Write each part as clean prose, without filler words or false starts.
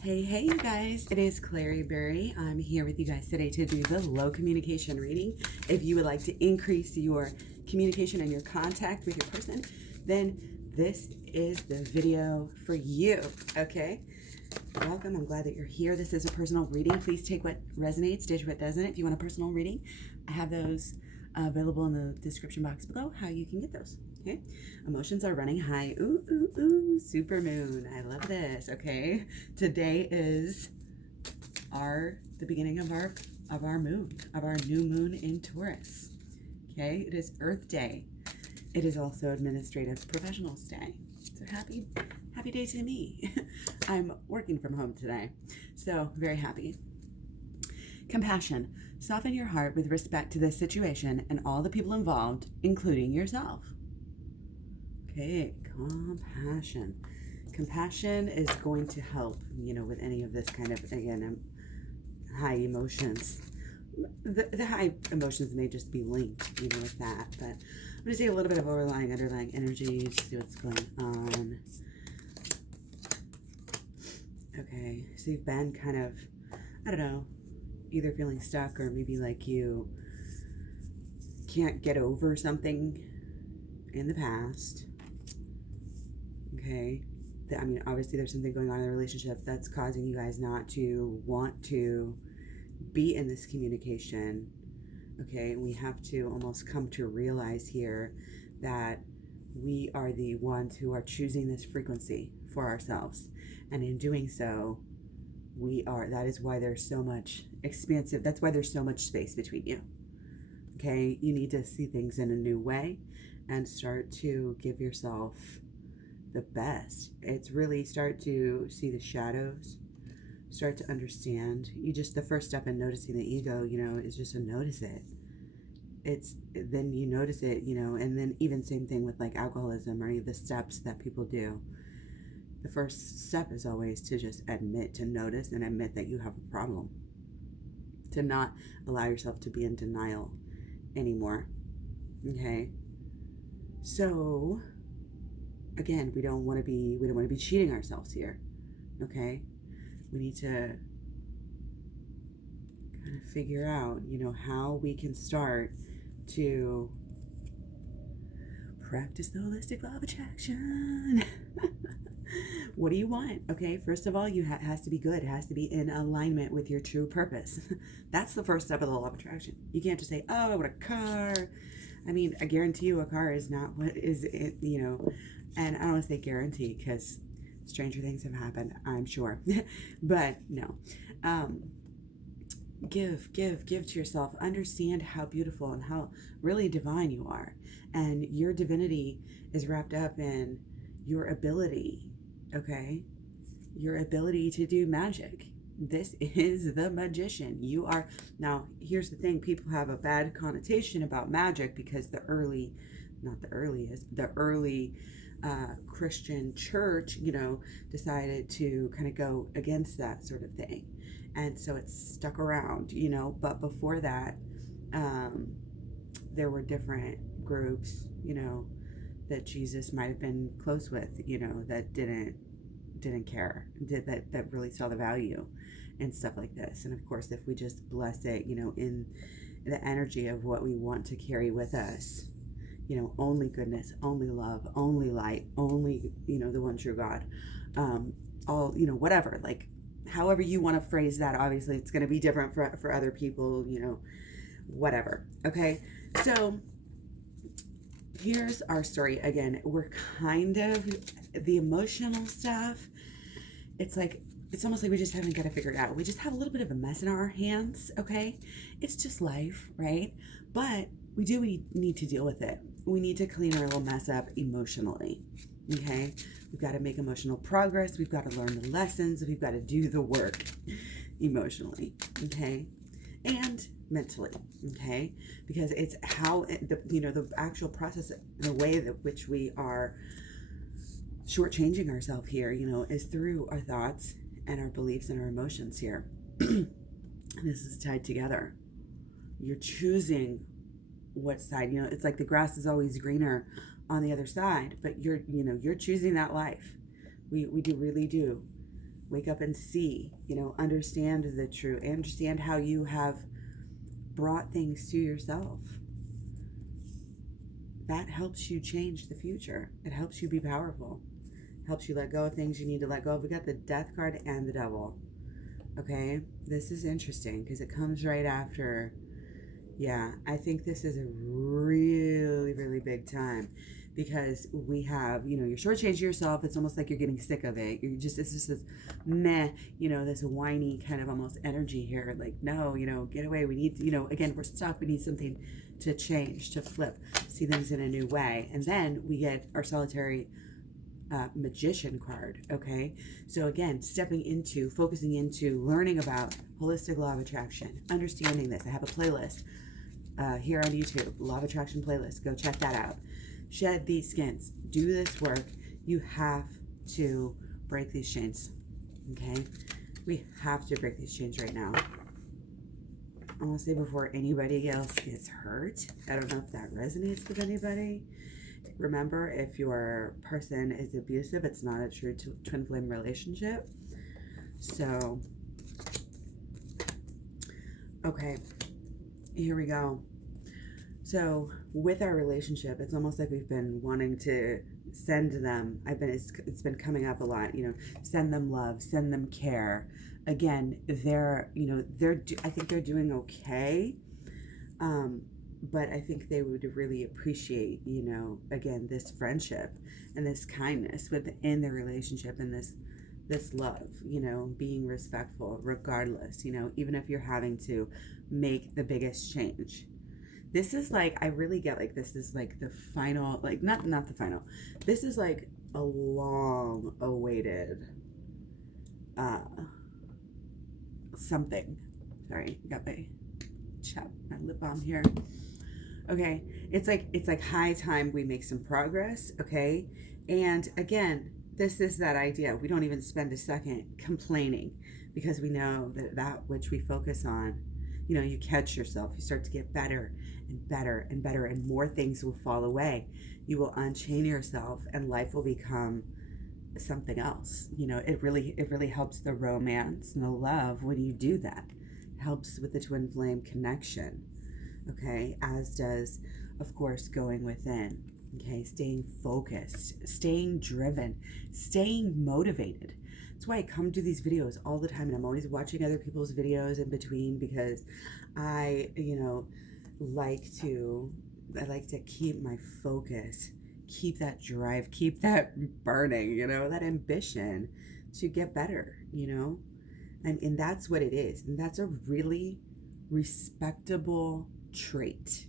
Hey, you guys, it is KlaireeBerry. I'm here with you guys today to do the low communication reading. If you would like to increase your communication and your contact with your person, then this is the video for you, okay? Welcome, I'm glad that you're here. This is a personal reading. Please take what resonates, ditch what doesn't. If you want a personal reading, I have those available in the description box below, how you can get those, okay? Emotions are running high. Ooh, ooh, ooh, super moon. I love this, okay? Today is the beginning of our new moon in Taurus, okay? It is Earth Day. It is also Administrative Professionals Day. So happy day to me. I'm working from home today, so very happy. Compassion. Soften your heart with respect to this situation and all the people involved, including yourself. Okay, compassion. Compassion is going to help, with any of this kind of, again, high emotions. The high emotions may just be linked, with that, but I'm going to take a little bit of underlying energies, see what's going on. Okay, so you've been kind of, I don't know, either feeling stuck or maybe like you can't get over something in the past. Okay, I mean, obviously there's something going on in the relationship that's causing you guys not to want to be in this communication. Okay, we have to almost come to realize here that we are the ones who are choosing this frequency for ourselves, and in doing so, that is why there's so much expansive, that's why there's so much space between you. Okay, you need to see things in a new way and start to give yourself the best. It's really start to see the shadows, start to understand. The first step in noticing the ego, is just to notice it. Then you notice it, and then even same thing with like alcoholism or the steps that people do. The first step is always to just to notice and admit that you have a problem. To not allow yourself to be in denial anymore. Okay? So, again, we don't want to be cheating ourselves here. Okay? We need to kind of figure out, how we can start to practice the holistic law of attraction. What do you want? Okay, first of all, it has to be good. It has to be in alignment with your true purpose. That's the first step of the law of attraction. You can't just say, oh, I want a car. I mean, I guarantee you a car is not what is it, and I don't want to say guarantee because stranger things have happened, I'm sure. But no. Give to yourself. Understand how beautiful and how really divine you are. And your divinity is wrapped up in your ability, okay? Your ability to do magic. This is the magician. You are. Now, here's the thing. People have a bad connotation about magic because the early Christian church, decided to kind of go against that sort of thing. And so it's stuck around, but before that, there were different groups, that Jesus might have been close with, that didn't care, that really saw the value and stuff like this. And of course, if we just bless it, in the energy of what we want to carry with us, only goodness, only love, only light, only, the one true God, all, whatever, like, however you want to phrase that. Obviously it's going to be different for other people, whatever. Okay. So here's our story. Again, we're kind of the emotional stuff. It's almost like we just haven't got to figure it out. We just have a little bit of a mess in our hands. Okay. It's just life, right? But we need to deal with it. We need to clean our little mess up emotionally. Okay. We've got to make emotional progress. We've got to learn the lessons. We've got to do the work emotionally, okay, and mentally, okay, because it's how the actual process, the way that which we are shortchanging ourselves here, is through our thoughts and our beliefs and our emotions here. This is tied together. You're choosing what side. It's like the grass is always greener on the other side, but you're choosing that life. We really do Wake up and see, understand the truth, understand how you have brought things to yourself. That helps you change the future. It helps you be powerful. Helps you let go of things you need to let go of. We got the Death card and the Devil. Okay, this is interesting because it comes right after. Yeah, I think this is a really, really big time because we have, you're shortchanging yourself. It's almost like you're getting sick of it. It's just this meh, this whiny kind of almost energy here. Like, no, get away. We need, again, we're stuck. We need something to change, to flip, see things in a new way. And then we get our solitary Magician card. Okay, so again, focusing into learning about holistic law of attraction, understanding this. I have a playlist here on YouTube, law of attraction playlist. Go check that out. Shed these skins, do this work. You have to break these chains. Okay, we have to break these chains right now. I want to say before anybody else gets hurt. I don't know if that resonates with anybody. Remember, if your person is abusive, it's not a true twin flame relationship. So, okay, here we go. So, with our relationship, it's almost like we've been wanting to send them. It's been coming up a lot. Send them love, send them care. Again, I think they're doing okay. But I think they would really appreciate, again, this friendship and this kindness within the relationship and this love, being respectful regardless, even if you're having to make the biggest change. This is like, I really get like, this is like the final, like, not the final. This is like a long awaited something. Sorry, got my lip balm here. Okay, it's like high time we make some progress. Okay, and again, this is that idea. We don't even spend a second complaining because we know that which we focus on, you catch yourself. You start to get better and better and better, and more things will fall away. You will unchain yourself, and life will become something else. It really helps the romance and the love when you do that. It helps with the twin flame connection. Okay, as does, of course, going within. Okay, staying focused, staying driven, staying motivated. That's why I come to these videos all the time, and I'm always watching other people's videos in between because I like to keep my focus, keep that drive, keep that burning, that ambition to get better, and that's what it is. And that's a really respectable trait.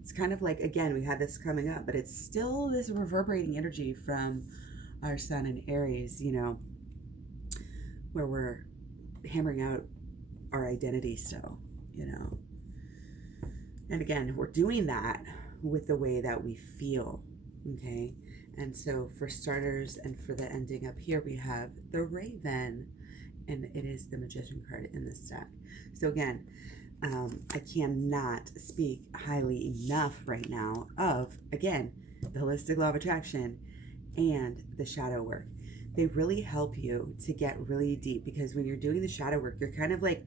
It's kind of like, again, we had this coming up, but it's still this reverberating energy from our sun in Aries, where we're hammering out our identity still, and again, we're doing that with the way that we feel. Okay, and so for starters, and for the ending up here, we have the Raven, and it is the Magician card in this deck. So again, I cannot speak highly enough right now of, again, the holistic law of attraction and the shadow work. They really help you to get really deep, because when you're doing the shadow work, you're kind of like,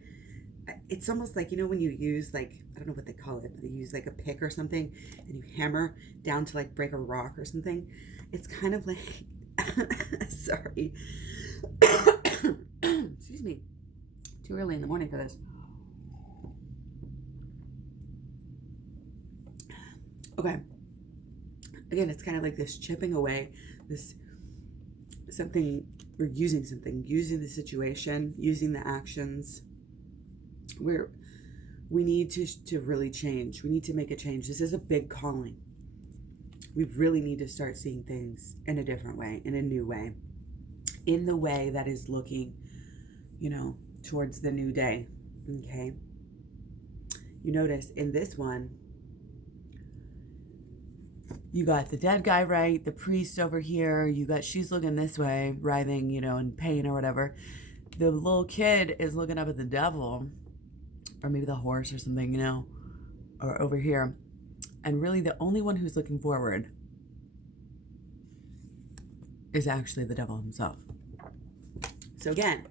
it's almost like, when you use, like, I don't know what they call it, but they use like a pick or something, and you hammer down to like break a rock or something. It's kind of like, sorry, excuse me, too early in the morning for this. Okay, again, it's kind of like this chipping away, this something, we're using something, using the situation, using the actions, where we need to really change. We need to make a change. This is a big calling. We really need to start seeing things in a different way, in a new way, in the way that is looking, towards the new day. Okay. You notice in this one, you got the dead guy, right? The priest over here. She's looking this way, writhing, in pain or whatever. The little kid is looking up at the devil, or maybe the horse or something, or over here. And really the only one who's looking forward is actually the devil himself. So again,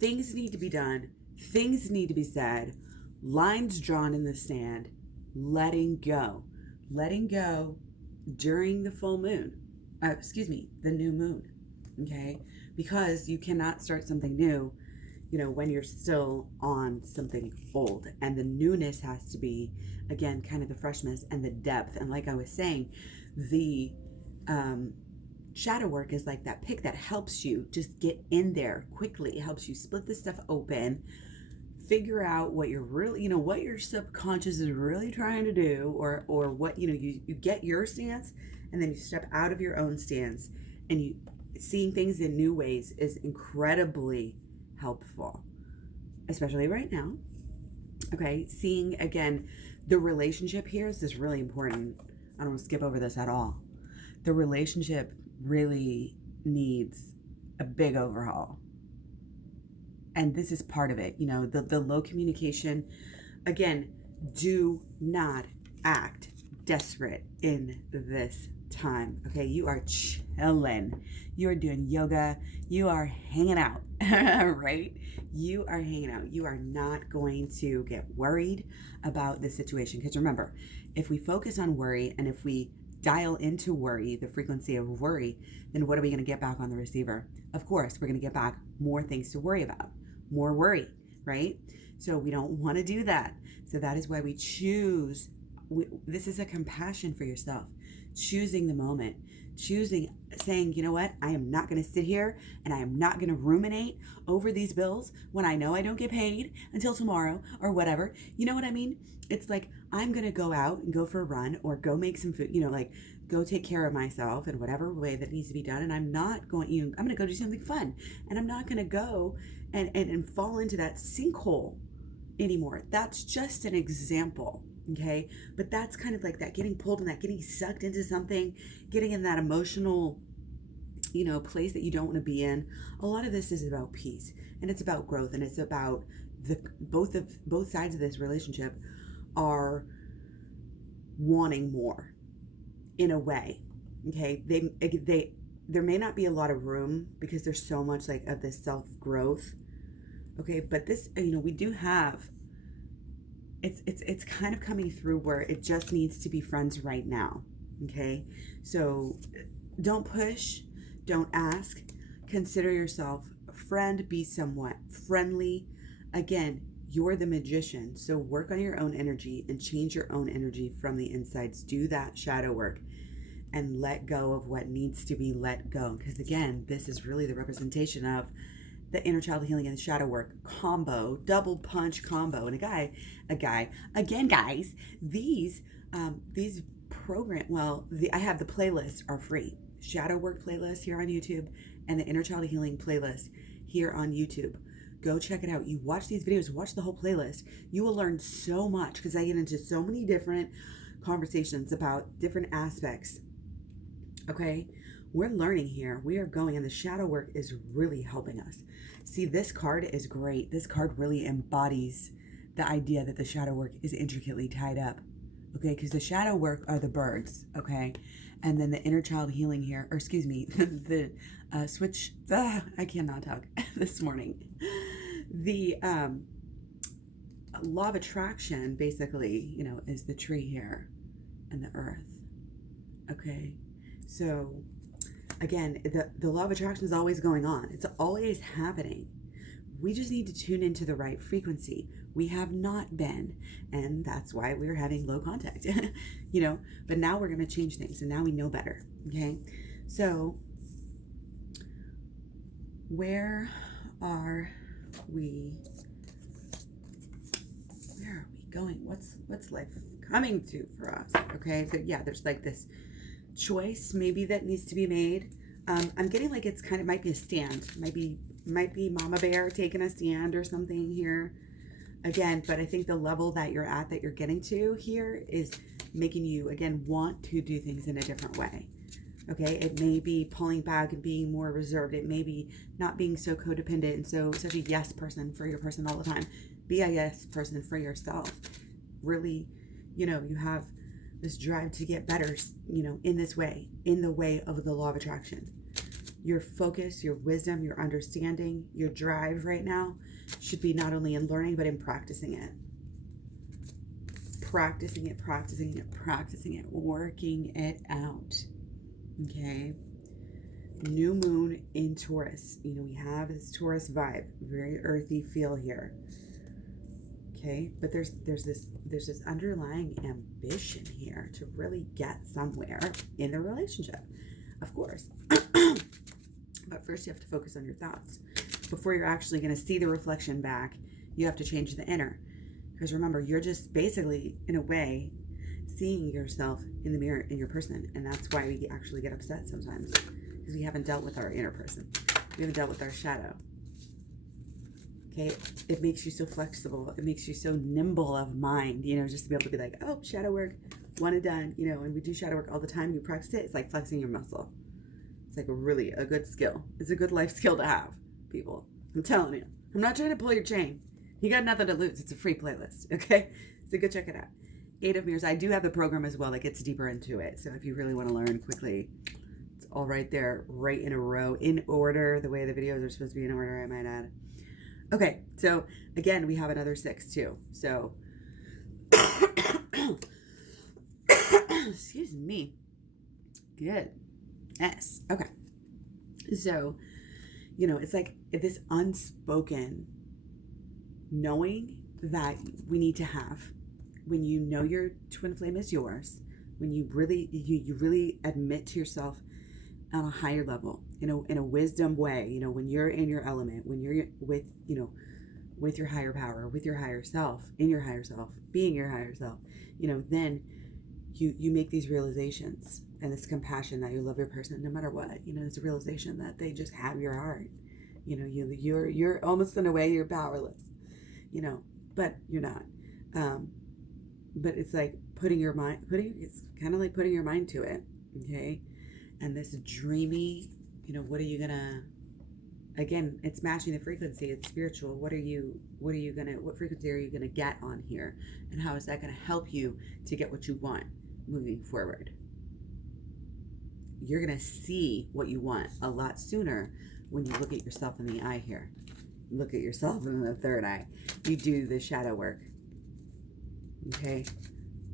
things need to be done. Things need to be said. Lines drawn in the sand. Letting go. Letting go during the full moon. The new moon. Okay? Because you cannot start something new, when you're still on something old. And the newness has to be, again, kind of the freshness and the depth. And like I was saying, the shadow work is like that pick that helps you just get in there quickly. It helps you split this stuff open, figure out what you're really, what your subconscious is really trying to do, or what, you get your stance, and then you step out of your own stance, and you seeing things in new ways is incredibly helpful, especially right now. Okay, seeing again the relationship here is really important. I don't want to skip over this at all. The relationship really needs a big overhaul, and this is part of it. The low communication. Again, do not act desperate in this time. Okay, you are chilling, you are doing yoga, you are hanging out. Right? You are hanging out. You are not going to get worried about the situation, because remember, if we focus on worry, and if we dial into worry, the frequency of worry, then what are we going to get back on the receiver? Of course, we're going to get back more things to worry about, more worry, right? So we don't want to do that. So that is why we choose. This is a compassion for yourself, choosing the moment, saying, you know what, I am not going to sit here and I am not going to ruminate over these bills when I know I don't get paid until tomorrow or whatever. You know what I mean? It's like, I'm going to go out and go for a run, or go make some food, go take care of myself in whatever way that needs to be done. And I'm not going, I'm going to go do something fun, and I'm not going to go and fall into that sinkhole anymore. That's just an example. Okay. But that's kind of like that getting pulled and that getting sucked into something, getting in that emotional, place that you don't want to be in. A lot of this is about peace, and it's about growth, and it's about both sides of this relationship are wanting more in a way. Okay. There may not be a lot of room because there's so much of this self-growth. Okay. But this, we do have, it's kind of coming through where it just needs to be friends right now. Okay. So don't push, don't ask, consider yourself a friend, be somewhat friendly. Again, you're the magician. So work on your own energy and change your own energy from the insides. Do that shadow work and let go of what needs to be let go. Because again, this is really the representation of the inner child healing and the shadow work combo, double punch combo. And again, guys, these program, I have the playlists are free. Shadow work playlist here on YouTube and the inner child healing playlist here on YouTube. Go check it out. You watch these videos, watch the whole playlist. You will learn so much, because I get into so many different conversations about different aspects. Okay, we're learning here. We are going, and the shadow work is really helping us. See, this card is great. This card really embodies the idea that the shadow work is intricately tied up. Okay, because the shadow work are the birds. Okay, and then the inner child healing here, or excuse me, the switch. I cannot talk this morning. The law of attraction, basically, is the tree here and the earth. Okay, so again, the law of attraction is always going on. It's always happening. We just need to tune into the right frequency. We have not been, and that's why we're having low contact, but now we're going to change things, and now we know better. Okay, so where are we going? What's life coming to for us? Okay, so yeah, there's this choice maybe that needs to be made. I'm getting it's kind of might be a stand, might be Mama Bear taking a stand or something here again. But I think the level that you're at, that you're getting to here, is making you again want to do things in a different way. Okay, it may be pulling back and being more reserved. It may be not being so codependent and such a yes person for your person all the time. Be a yes person for yourself. Really, you have this drive to get better, in this way, in the way of the law of attraction. Your focus, your wisdom, your understanding, your drive right now should be not only in learning, but in practicing it. Practicing it, practicing it, practicing it, working it out. Okay? New moon in Taurus. You know, we have this Taurus vibe, very earthy feel here. Okay? But there's this underlying ambition here to really get somewhere in the relationship. Of course. But first you have to focus on your thoughts. Before you're actually going to see the reflection back, you have to change the inner. Because remember, you're just basically, in a way, seeing yourself in the mirror in your person. And that's why we actually get upset sometimes. Because we haven't dealt with our inner person. We haven't dealt with our shadow. Okay? It makes you so flexible. It makes you so nimble of mind, you know, just to be able to be like, oh, shadow work, one and done. You know, and we do shadow work all the time. You practice it. It's like flexing your muscle. It's like a good skill. It's a good life skill to have, people. I'm telling you. I'm not trying to pull your chain. You got nothing to lose. It's a free playlist, okay? So go check it out. 8 of Mirrors. I do have the program as well that gets deeper into it. So if you really want to learn quickly, it's all right there, right in a row, in order, the way the videos are supposed to be in order, I might add. Okay, so again, we have another 6 too. So, excuse me. Good. Yes. Okay. So, you know, it's like this unspoken knowing that we need to have. When you know your twin flame is yours, when you really admit to yourself on a higher level, in a wisdom way, you know, when you're in your element, when you're with, you know, with your higher power, with your higher self, in your higher self, being your higher self, you know, then you make these realizations and this compassion that you love your person no matter what. You know, it's a realization that they just have your heart. You know, you're almost in a way you're powerless, you know, but you're not. But it's like it's kind of like putting your mind to it. Okay. And this dreamy, you know, what again, it's matching the frequency. It's spiritual. What frequency are you gonna get on here? And how is that gonna help you to get what you want moving forward? You're gonna see what you want a lot sooner when you look at yourself in the eye here. Look at yourself in the third eye. You do the shadow work. Okay?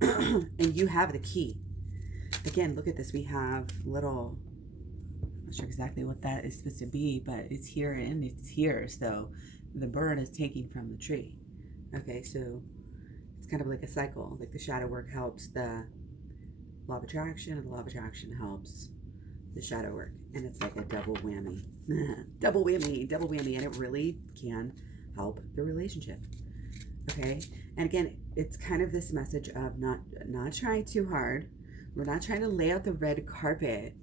And you have the key. Again, look at this. We have little, I'm not sure exactly what that is supposed to be, but it's here and it's here. So the bird is taking from the tree. Okay, so it's kind of like a cycle. Like the shadow work helps the law of attraction, and the law of attraction helps the shadow work. And it's like a double whammy. Double whammy. And it really can help the relationship. Okay? And again, it's kind of this message of not trying too hard. We're not trying to lay out the red carpet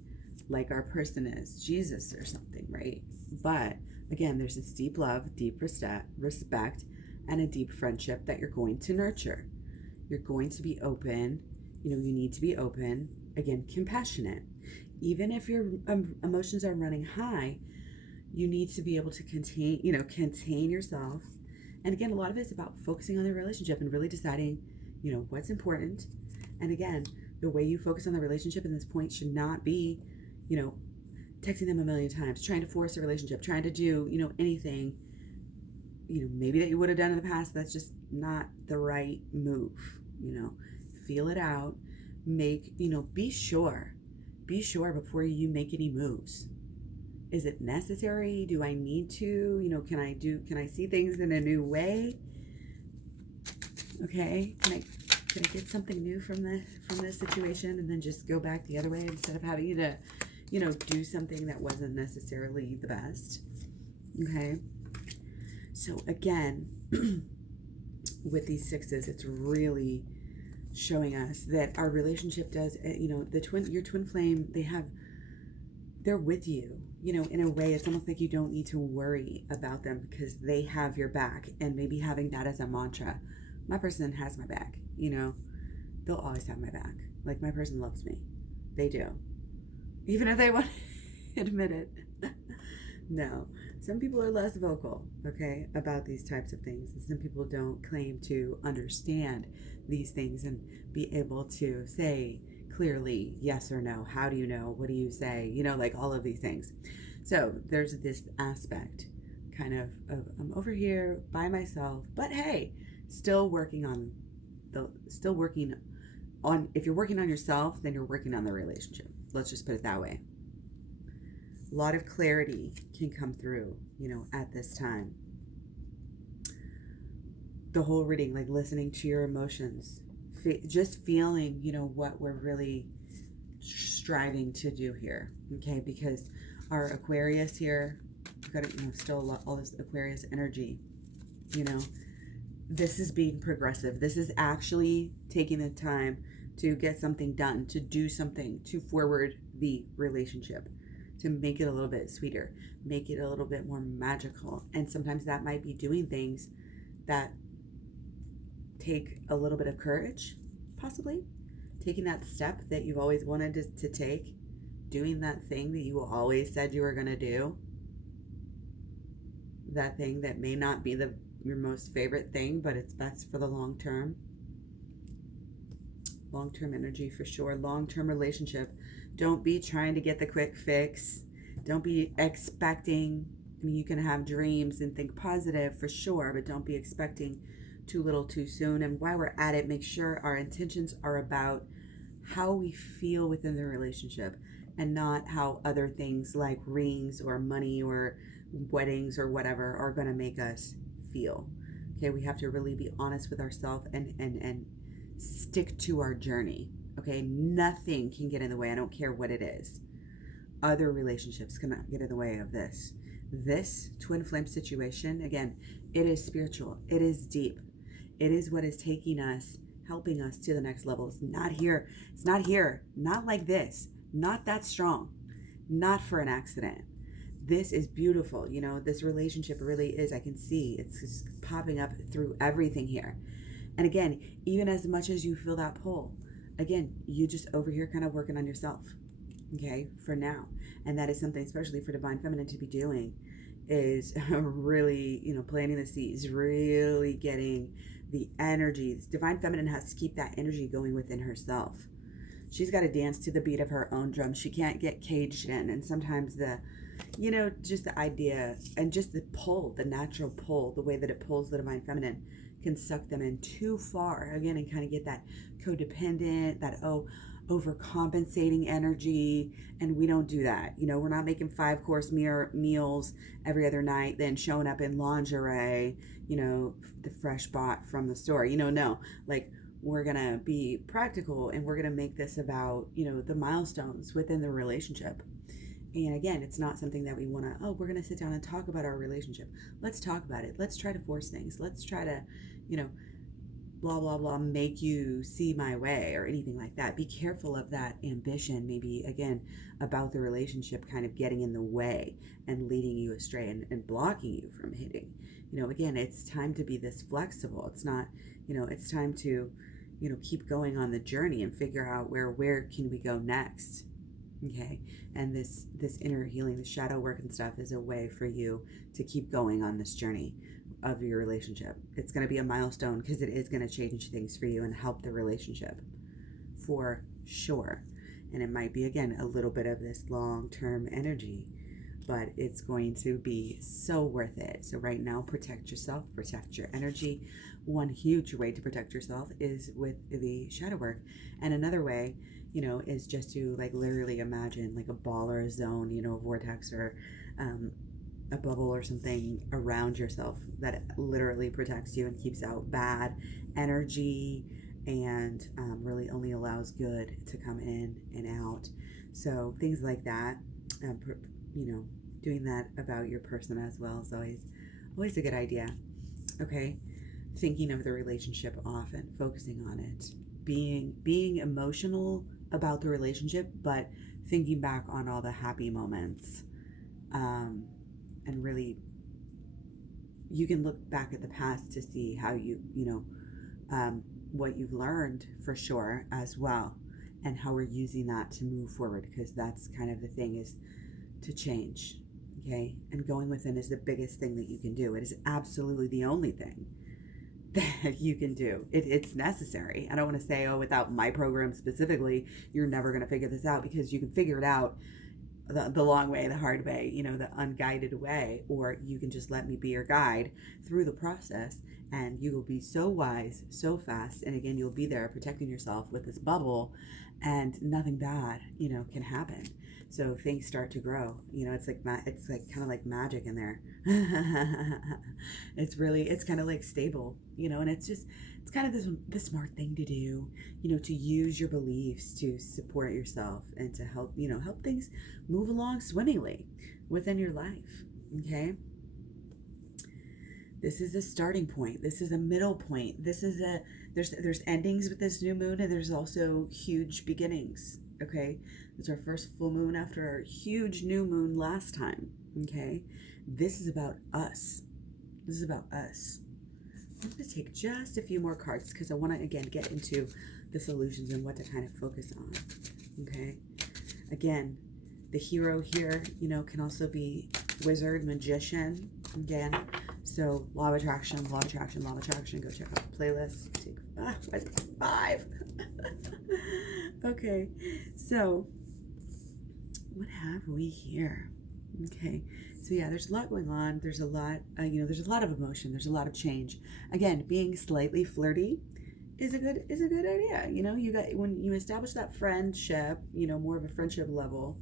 like our person is Jesus or something, right? But again, there's this deep love, deep respect, and a deep friendship that you're going to nurture. You're going to be open. You know, you need to be open. Again, compassionate. Even if your emotions are running high, you need to be able to contain yourself. And again, a lot of it is about focusing on the relationship and really deciding, you know, what's important. And again, the way you focus on the relationship at this point should not be, you know, texting them a million times, trying to force a relationship, trying to do, you know, anything, you know, maybe that you would have done in the past. That's just not the right move. You know, feel it out, be sure before you make any moves. Is it necessary? Do I need to? You know, can I see things in a new way? Okay, can I get something new from this situation and then just go back the other way instead of having to, you know, do something that wasn't necessarily the best? Okay, so again, with these 6s, it's really showing us that our relationship does, you know, your twin flame, they're with you, you know, in a way. It's almost like you don't need to worry about them because they have your back. And maybe having that as a mantra, my person has my back, you know, they'll always have my back. Like, my person loves me. They do. Even if they want to admit it. No, some people are less vocal, okay, about these types of things. And some people don't claim to understand these things and be able to say clearly yes or no. How do you know? What do you say? You know, like all of these things. So there's this aspect kind of I'm over here by myself, but hey, still working on if you're working on yourself, then you're working on the relationship. Let's just put it that way. A lot of clarity can come through, at this time. The whole reading, like listening to your emotions, just feeling, what we're really striving to do here. Okay, because our Aquarius here, we've got still all this Aquarius energy. This is being progressive. This is actually taking the time to get something done, to do something, to forward the relationship, to make it a little bit sweeter, make it a little bit more magical. And sometimes that might be doing things that take a little bit of courage, possibly. Taking that step that you've always wanted to take, doing that thing that you always said you were going to do, that thing that may not be your most favorite thing, but it's best for the long term. Long-term energy for sure. Long-term relationship. Don't be trying to get the quick fix. Don't be expecting. You can have dreams and think positive for sure, but don't be expecting too little too soon. And while we're at it, make sure our intentions are about how we feel within the relationship and not how other things like rings or money or weddings or whatever are going to make us feel. Okay, we have to really be honest with ourselves and stick to our journey. Okay, nothing can get in the way. I don't care what it is. Other relationships cannot get in the way of this. This twin flame situation, again, it is spiritual. It is deep. It is what is taking us, helping us to the next level. It's not here. It's not here. Not like this. Not that strong. Not for an accident. This is beautiful. This relationship really is, I can see it's just popping up through everything here. And again, even as much as you feel that pull, again, you just over here kind of working on yourself, okay, for now. And that is something, especially for Divine Feminine to be doing, is really, planting the seeds, really getting the energies. Divine Feminine has to keep that energy going within herself. She's got to dance to the beat of her own drum. She can't get caged in. And sometimes just the idea and just the pull, the natural pull, the way that it pulls the Divine Feminine can suck them in too far again and kind of get that codependent, that overcompensating energy. And we don't do that. We're not making 5-course meals every other night, then showing up in lingerie, the fresh bought from the store. No, like we're going to be practical and we're going to make this about, the milestones within the relationship. And again, it's not something that we want to, we're going to sit down and talk about our relationship. Let's talk about it. Let's try to force things. Let's try to, blah, blah, blah, make you see my way or anything like that. Be careful of that ambition, maybe, again, about the relationship kind of getting in the way and leading you astray and blocking you from hitting. Again, it's time to be this flexible. It's not, it's time to, keep going on the journey and figure out where can we go next. Okay, and this inner healing, the shadow work and stuff is a way for you to keep going on this journey of your relationship. It's going to be a milestone because it is going to change things for you and help the relationship for sure. And it might be, again, a little bit of this long-term energy, but it's going to be so worth it. So right now, protect yourself, protect your energy. One huge way to protect yourself is with the shadow work. And another way, is just to like literally imagine like a ball or a zone, a vortex or a bubble or something around yourself that literally protects you and keeps out bad energy and really only allows good to come in and out. So things like that, doing that about your person as well is always a good idea. Okay, thinking of the relationship often, focusing on it, being emotional about the relationship, but thinking back on all the happy moments, and really you can look back at the past to see how what you've learned for sure as well, and how we're using that to move forward, because that's kind of the thing, is to change. Okay, and going within is the biggest thing that you can do. It is absolutely the only thing that you can do. It's necessary. I don't want to say, without my program specifically, you're never going to figure this out, because you can figure it out the long way, the hard way, you know, the unguided way, or you can just let me be your guide through the process, and you will be so wise so fast. And again, you'll be there protecting yourself with this bubble, and nothing bad, you know, can happen. So things start to grow. You know, it's like kind of like magic in there. It's kind of like stable, you know, and it's kind of the smart thing to do, you know, to use your beliefs to support yourself and to help, you know, help things move along swimmingly within your life. Okay. This is a starting point. This is a middle point. There's endings with this new moon, and there's also huge beginnings. Okay. It's our first full moon after our huge new moon last time. Okay. This is about us. This is about us. I'm going to take just a few more cards because I want to, again, get into the solutions and what to kind of focus on. Okay. Again, the hero here, you know, can also be wizard, magician. Again, so law of attraction, law of attraction, law of attraction. Go check out the playlist. Take 5. Okay. So what have we here? Okay. So yeah, there's a lot going on. There's a lot, you know, there's a lot of emotion. There's a lot of change. Again, being slightly flirty is a good idea. You know, when you establish that friendship, you know, more of a friendship level,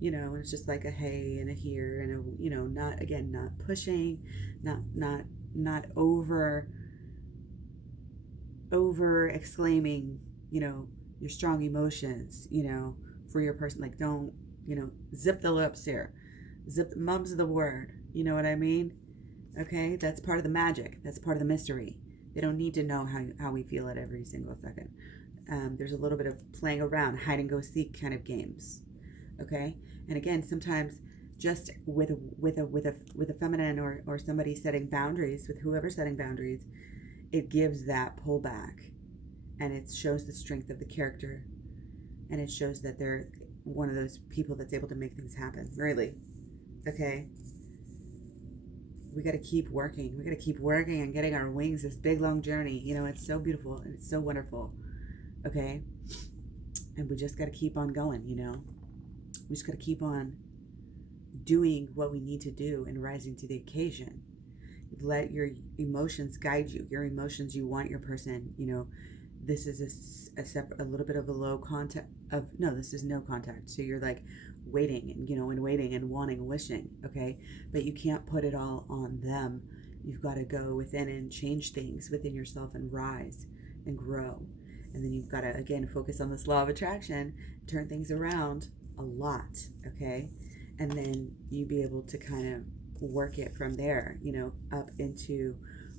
you know, and it's just like a hey and a here and a, you know, not pushing, not over exclaiming, you know, your strong emotions, you know, for your person. Like, don't, you know, zip the lips here. Mum's the word. You know what I mean? Okay, that's part of the magic. That's part of the mystery. They don't need to know how we feel at every single second. There's a little bit of playing around, hide and go seek kind of games. Okay, and again, sometimes just with a feminine or somebody setting boundaries, with whoever's setting boundaries, it gives that pullback, and it shows the strength of the character, and it shows that they're one of those people that's able to make things happen. Really. Okay, we got to keep working. We got to keep working and getting our wings. This big long journey, you know, it's so beautiful and it's so wonderful. Okay, and we just got to keep on going. You know, we just got to keep on doing what we need to do and rising to the occasion. Let your emotions guide you. Your emotions, you want your person. You know, this is a little bit of a low contact of no. This is no contact. So you're like waiting and, you know, and waiting and wanting, wishing, okay? But you can't put it all on them. You've got to go within and change things within yourself and rise and grow. And then you've got to, again, focus on this law of attraction, turn things around a lot, okay? And then you be able to kind of work it from there, you know, up into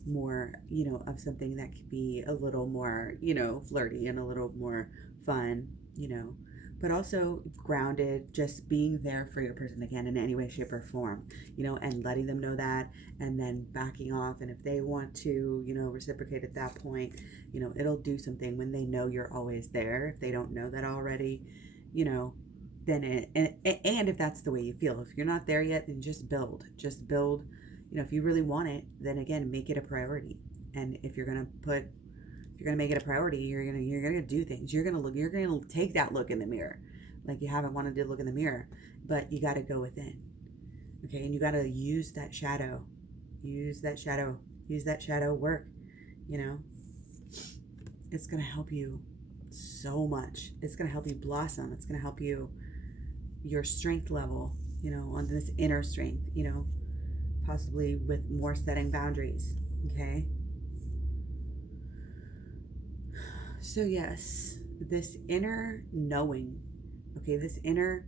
more, you know, of something that could be a little more, you know, flirty and a little more fun, you know, but also grounded, just being there for your person, again, in any way, shape, or form, you know, and letting them know that, and then backing off. And if they want to, you know, reciprocate at that point, you know, it'll do something when they know you're always there. If they don't know that already, you know, then and if that's the way you feel, if you're not there yet, then just build, you know, if you really want it, then again, make it a priority. And if you're going to make it a priority, you're gonna do things. You're gonna take that look in the mirror, like you haven't wanted to look in the mirror, but you got to go within, okay? And you got to use that shadow work. You know, it's gonna help you so much. It's gonna help you blossom. It's gonna help you your strength level. You know, on this inner strength. You know, possibly with more setting boundaries. Okay. So yes, this inner knowing, okay, this inner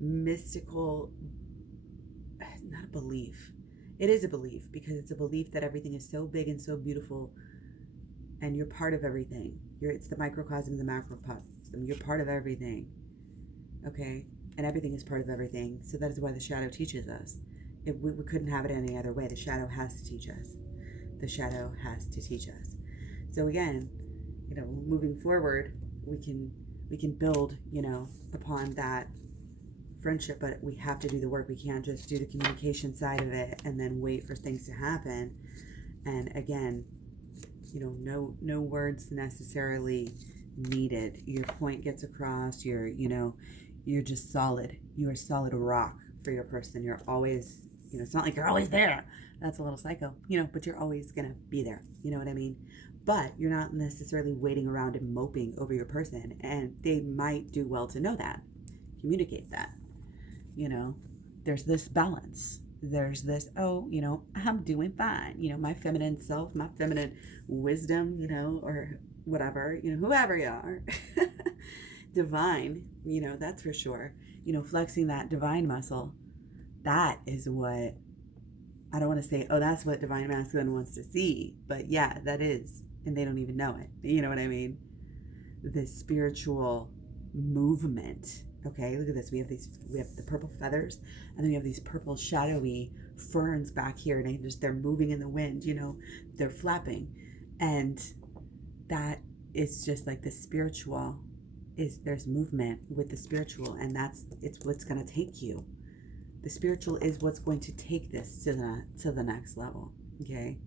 mystical, not a belief. It is a belief, because it's a belief that everything is so big and so beautiful, and you're part of everything. It's the microcosm, the macrocosm. You're part of everything, okay? And everything is part of everything. So that is why the shadow teaches us. We couldn't have it any other way. The shadow has to teach us. The shadow has to teach us. So again, you know, moving forward, we can build, you know, upon that friendship, but we have to do the work. We can't just do the communication side of it and then wait for things to happen. And again, you know, no words necessarily needed. Your point gets across. You're just solid. You are solid rock for your person. You're always, it's not like you're always there. That's a little psycho, but you're always going to be there. You know what I mean? But you're not necessarily waiting around and moping over your person. And they might do well to know that. Communicate that. There's this balance. There's this, I'm doing fine. My feminine self, my feminine wisdom, or whatever, whoever you are. Divine, that's for sure. Flexing that divine muscle. That is what, I don't want to say, that's what divine masculine wants to see. But yeah, that is. And they don't even know it. You know what I mean? This spiritual movement. Okay, look at this. We have the purple feathers, and then we have these purple shadowy ferns back here, and they're moving in the wind, they're flapping. And that is just like the spiritual there's movement with the spiritual, and it's what's going to take you. The spiritual is what's going to take this to the next level. Okay.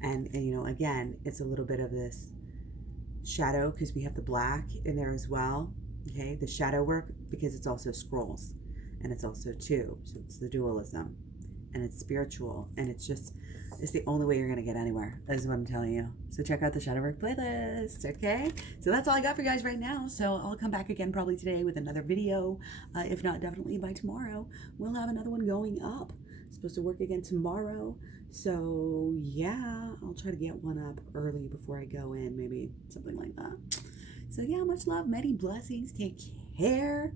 And again, it's a little bit of this shadow, because we have the black in there as well. Okay, the shadow work, because it's also scrolls, and it's also two, so it's the dualism, and it's spiritual, and it's the only way you're gonna get anywhere. That is what I'm telling you. So check out the shadow work playlist. Okay, so that's all I got for you guys right now. So I'll come back again probably today with another video. If not, definitely by tomorrow we'll have another one going up. Supposed to work again tomorrow. So yeah, I'll try to get one up early before I go in, maybe something like that. So yeah, much love, many blessings, take care.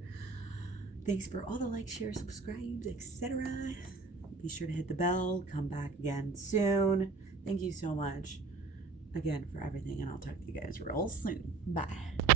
Thanks for all the likes, shares, subscribes, etc. Be sure to hit the bell, come back again soon. Thank you so much again for everything, and I'll talk to you guys real soon. Bye.